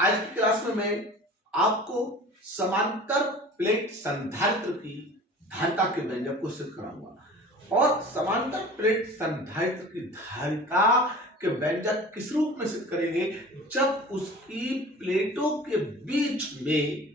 आज की क्लास में मैं आपको समांतर प्लेट संधारित्र की धारिता के व्यंजक को सिद्ध कराऊंगा और समांतर प्लेट संधारित्र की धारिता के व्यंजक किस रूप में सिद्ध करेंगे, जब उसकी प्लेटों के बीच में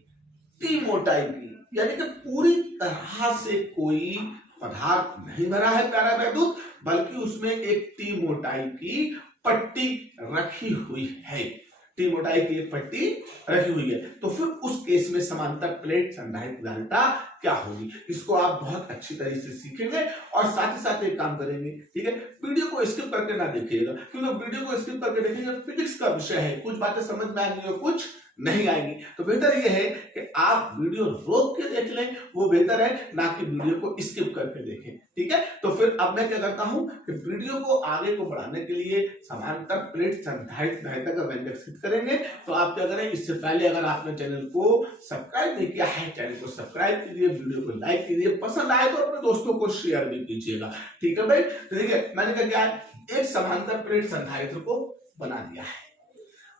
टी मोटाई की यानी कि पूरी तरह से कोई पदार्थ नहीं भरा है प्यारा वैद्युत, बल्कि उसमें एक टी मोटाई की पट्टी रखी हुई है। टी मोटाई की एक पट्टी रखी हुई है, तो फिर उस केस में समांतर प्लेट संधारित्र धारिता क्या होगी, इसको आप बहुत अच्छी तरीके से सीखेंगे और साथ ही साथ एक काम करेंगे। ठीक है, वीडियो को स्किप करके ना देखिएगा, क्योंकि वीडियो को स्किप करके देखेंगे फिजिक्स का विषय है, कुछ बातें समझ में आएंगी और कुछ नहीं आएंगी। तो बेहतर यह है कि आप वीडियो रोक के देख लें, वो बेहतर है, ना कि वीडियो को स्किप करके देखें। ठीक है, तो फिर अब मैं क्या करता हूं कि वीडियो को आगे को बढ़ाने के लिए समांतर प्लेट संधारित्र धारिता का व्यंजक सिद्ध करेंगे। तो आप क्या करें, इससे पहले अगर आपने चैनल को सब्सक्राइब नहीं किया है, चैनल को सब्सक्राइब कीजिए, वीडियो को लाइक कीजिए, पसंद आए तो अपने दोस्तों को शेयर भी कीजिएगा। ठीक है भाई, तो देखिए मैंने क्या किया है, एक समांतर प्लेट संधारित्र को बना दिया है।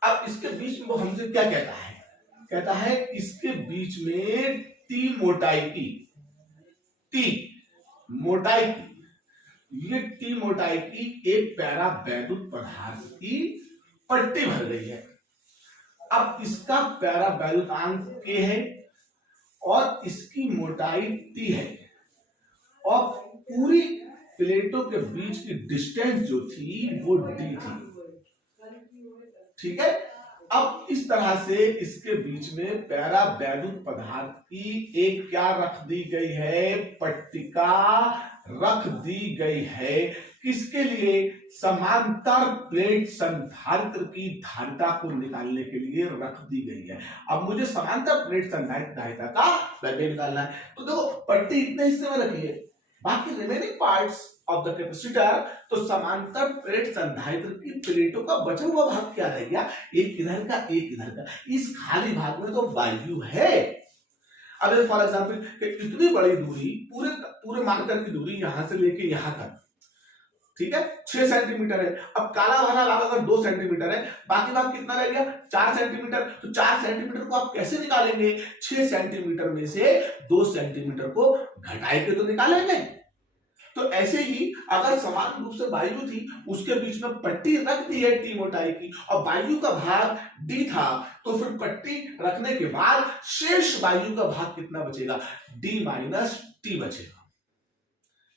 अब इसके बीच में वो हमसे क्या कहता है इसके बीच में टी मोटाई की ये टी मोटाई की एक पैरा वैद्युत पदार्थ की पट्टी भर गई है। अब इसका पैरा वैद्युतांक K है और इसकी मोटाई T है और पूरी प्लेटों के बीच की डिस्टेंस जो थी वो D थी। ठीक है, अब इस तरह से इसके बीच में पैरा वैद्युत पदार्थ की एक क्या रख दी गई है, पट्टिका रख दी गई है। किसके लिए? समांतर प्लेट संधारित्र की धारिता को निकालने के लिए रख दी गई है। अब मुझे समांतर प्लेट संधारित्र धारिता का व्यंजक निकालना है, तो देखो पट्टी इतने हिस्से में रखी है, बाकी remaining parts of the capacitor, तो समांतर प्लेट संधारित्र की प्लेटों का बचा हुआ भाग क्या रह गया, एक इधर का एक इधर का। इस खाली भाग में तो वायु है। अब फॉर एग्जांपल इतनी बड़ी दूरी, पूरे मार्कर की दूरी यहां से लेके यहां तक, ठीक है, 6 सेंटीमीटर है। अब काला वाला भाग अगर 2 सेंटीमीटर है, बाकी भाग कितना रह गया, 4 सेंटीमीटर। तो 4 सेंटीमीटर को आप कैसे निकालेंगे, 6 सेंटीमीटर में से 2 सेंटीमीटर को घटाए के तो निकालेंगे। तो ऐसे ही अगर समान रूप से वायु थी, उसके बीच में पट्टी रख दी है टी मोटाई की और वायु का भाग डी था, तो फिर पट्टी रखने के बाद शेष वायु का भाग कितना बचेगा, डी माइनस टी बचेगा।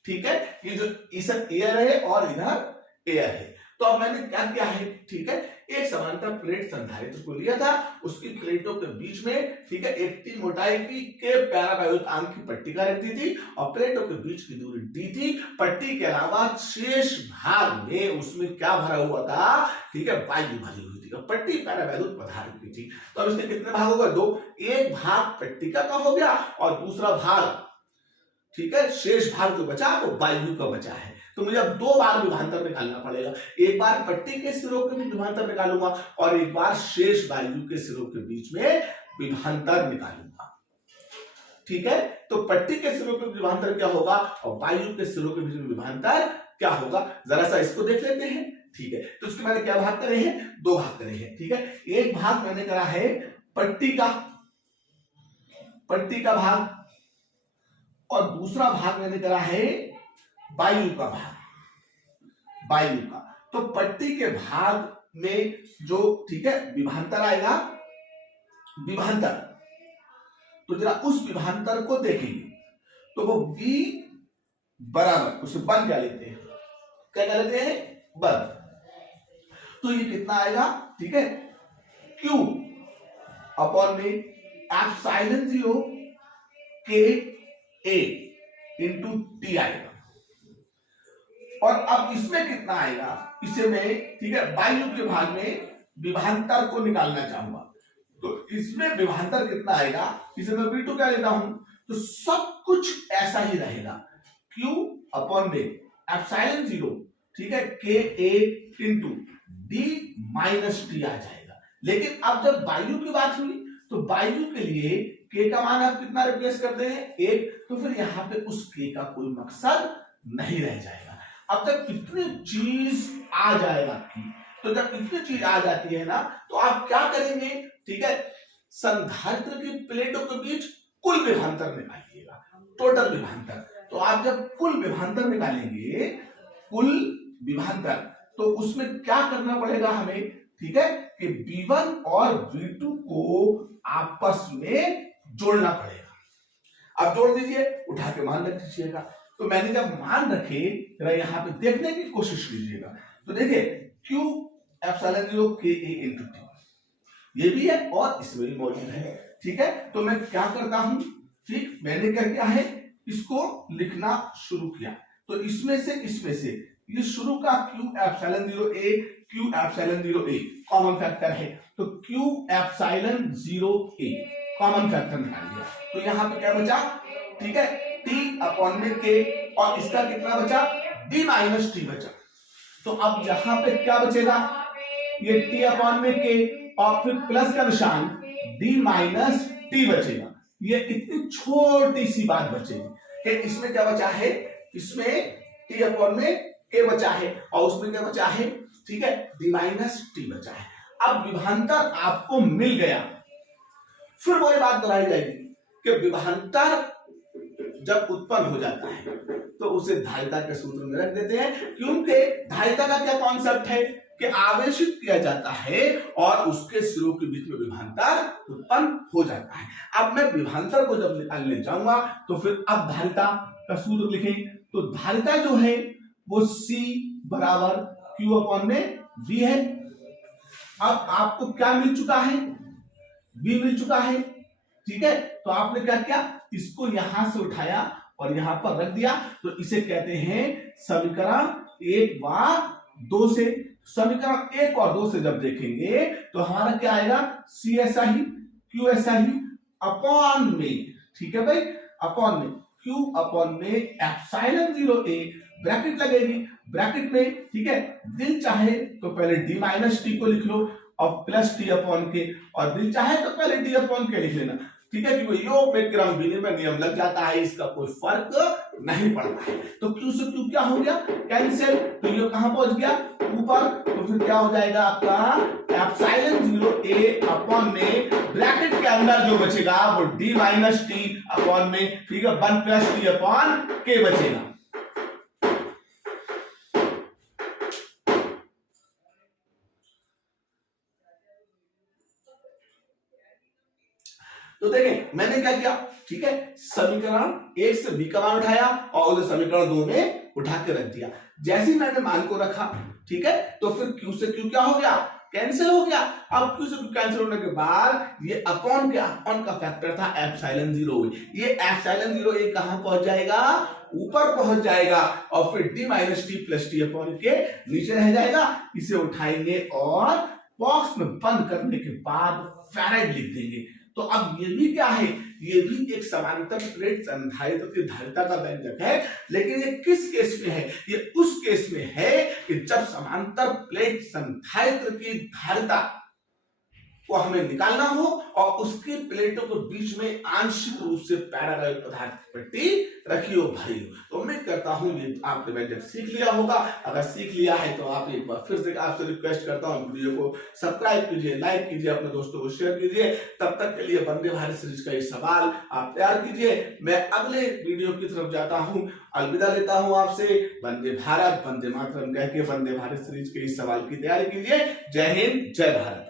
ठीक है, ये जो इधर एयर है और इधर एयर है। तो अब मैंने क्या किया है, ठीक है, एक समांतर प्लेट संधारित्र को लिया था, उसकी प्लेटों के बीच में, ठीक है, एक टी मोटाई की के पैरा वैद्युतांक की पट्टिका रखती थी और प्लेटों के बीच की दूरी डी थी। पट्टी के अलावा शेष भाग में उसमें क्या भरा हुआ था, ठीक है, वायु भरी हुई थी। पट्टी पैरा वैद्युत पदार्थ की थी। तो अब इसके कितने भाग हो गए, 2। एक भाग पट्टिका का हो गया और दूसरा भाग, ठीक है, शेष भाग जो बचा वो वायु का बचा है। तो मुझे अब 2 बार विभांतर निकालना पड़ेगा, एक बार पट्टी के सिरों के बीच विभांतर निकालूंगा और एक बार शेष वायु के सिरों के बीच में विभांतर निकालूंगा। ठीक है, तो पट्टी के सिरों के विभांतर क्या होगा और वायु के सिरों के बीच में विभांतर क्या होगा, जरा सा इसको देख लेते हैं। ठीक है, तो इसके मैंने क्या भाग करे हैं, 2 भाग करे हैं। ठीक है, एक भाग मैंने करा है पट्टी का भाग और दूसरा भाग मैंने करा है वायु का भाग, तो पट्टी के भाग में जो, ठीक है, विभांतर आएगा, तो जरा उस विभांतर को देखेंगे, तो वो V बराबर, उसे बन क्या लेते हैं, क्या लेते हैं, बन। तो ये कितना आएगा, ठीक है, Q अपॉन में epsilon 0 K A into T आएगा। और अब इसमें कितना आएगा, इसे मैं, ठीक है, वायु के भाग में विभांतर को निकालना चाहूंगा, तो इसमें विभांतर कितना आएगा, इसे मैं V2 क्या लेता हूं, तो सब कुछ ऐसा ही रहेगा, Q अपॉन में एप्सिलॉन 0, ठीक है, K A into D minus T आ जाएगा। लेकिन अब जब वायु की बात हुई तो वायु के लिए K का मान आप कितना रिप्लेस करते हैं, 1, तो फिर यहां पे उस K का कोई मकसद नहीं रह जाएगा। अब जब इतनी चीज आ जाएगा, तो जब इतनी चीज आ जाती है ना, तो आप क्या करेंगे, ठीक है। संधारित्र की प्लेटों के बीच कुल विभवांतर निकालिएगा, टोटल विभवांतर। तो आप जब कुल विभवांतर निकालेंगे, कुल विभवांतर, तो उसमें क्या करना पड़ेगा हमें, ठीक है, कि V1 और V2 को आपस में जोड़ना पड़ेगा। आप जोड़ दीजिए, उठा के मान रख दीजिएगा। तो मैंने जब मान रखे, जरा यहाँ पे देखने की कोशिश कीजिएगा। तो देखिए Q epsilon 0 Ka into T, ये भी है और इसमें भी मौजूद है, ठीक है। तो मैं क्या करता हूं, ठीक, मैंने क्या किया है, इसको लिखना शुरू किया। तो इसमें से ये शुरू का Q epsilon 0A, Q epsilon 0A common factor है, तो Q epsilon 0A common factor निकाल लिया। तो यहाँ पे क्या बचा, ठीक है, T अपॉन में K, और इसका कितना बचा, D माइनस T बचा। तो अब यहाँ पे क्या बचेगा, ये T अपॉन में K और फिर प्लस का निशान D माइनस T बचेगा। ये इतनी छोटी सी बात बचेगी कि इसमें क्या बचा है, इसमें T अपॉन में K बचा है और उसमें क्या बचा है, ठीक है, D माइनस T बचा है। अब विभवांतर आपको मिल गया, फिर वही बात दोहराई जाएगी कि विभवांतर जब उत्पन्न हो जाता है तो उसे धारिता के सूत्र में रख देते हैं, क्योंकि धारिता का क्या कॉन्सेप्ट है कि आवेशित किया जाता है और उसके सिरों के बीच में विभवांतर उत्पन्न हो जाता है। अब मैं विभवांतर को जब निकालने जाऊंगा तो फिर अब धारिता का सूत्र लिखें। तो धारिता जो है वो C बराबर Q अपॉन में V है। अब आपको क्या मिल चुका है, V मिल चुका है, ठीक है। तो आपने क्या किया, इसको यहां से उठाया और यहां पर रख दिया। तो इसे कहते हैं समीकरण 1 व 2 से। समीकरण 1 और 2 से जब देखेंगे तो हमारा क्या आएगा, C ऐसा ही, Q ऐसा ही, अपॉन में, ठीक है भाई, अपॉन में Q अपॉन में एप्सिलॉन 0A, ब्रैकेट लगेगी, ब्रैकेट में, ठीक है, दिल चाहे तो पहले D माइनस T को लिख लो और प्लस T अपॉन के, और दिल चाहे तो पहले D अपॉन के लिख लेना, ठीक है, क्योंकि योग में क्रम विनिमय नियम लग जाता है, इसका कोई फर्क नहीं पड़ता है। तो Q से Q क्या हो गया, कैंसिल, तो ये कहां पहुंच गया, ऊपर। तो फिर क्या हो जाएगा आपका एप्सिलॉन 0A अपॉन में ब्रैकेट के अंदर जो बचेगा वो D माइनस T अपॉन में, ठीक है, 1 प्लस T अपॉन K बचेगा। तो देखें मैंने क्या किया, ठीक है, समीकरण 1 से B का मान उठाया और उसे समीकरण 2 में उठा के रख दिया। जैसे ही मैंने मान को रखा, ठीक है, तो फिर Q से Q क्या हो गया, कैंसिल हो गया। अब Q से Q कैंसिल होने के बाद ये अपॉन के, अपॉन का फैक्टर था एप्सिलॉन 0A, ये एप्सिलॉन 0A कहां पहुंच जाएगा, ऊपर पहुंच जाएगा, और फिर D minus T plus T upon के नीचे रह जाएगा। इसे उठाएंगे और बॉक्स में बंद करने के बाद फैराड लिख देंगे। तो अब ये भी क्या है, ये भी एक समांतर प्लेट संधारित्र की धारिता का व्यंजक है, लेकिन ये किस केस में है, ये उस केस में है कि जब समांतर प्लेट संधारित्र की धारिता को हमें निकालना हो और उसकी प्लेटों के बीच में आंशिक रूप से पैरालाल पदार्थ की पट्टी रखी हो, भरी हो। तो उम्मीद करता हूं ये आपने व्यंजक सीख लिया होगा। अगर सीख लिया है तो आप एक बार फिर से आपसे रिक्वेस्ट करता हूं, वीडियो को सब्सक्राइब कीजिए, लाइक कीजिए, अपने दोस्तों को शेयर कीजिए। तब तक के लिए वंदे भारत सीरीज का ये सवाल आप तैयार कीजिए। मैं अगले वीडियो की तरफ जाता हूं, अलविदा लेता हूं आपसे। वंदे भारत, वंदे मातरम कह के वंदे भारत सीरीज के इस सवाल की तैयारी कीजिए। जय हिंद, जय भारत।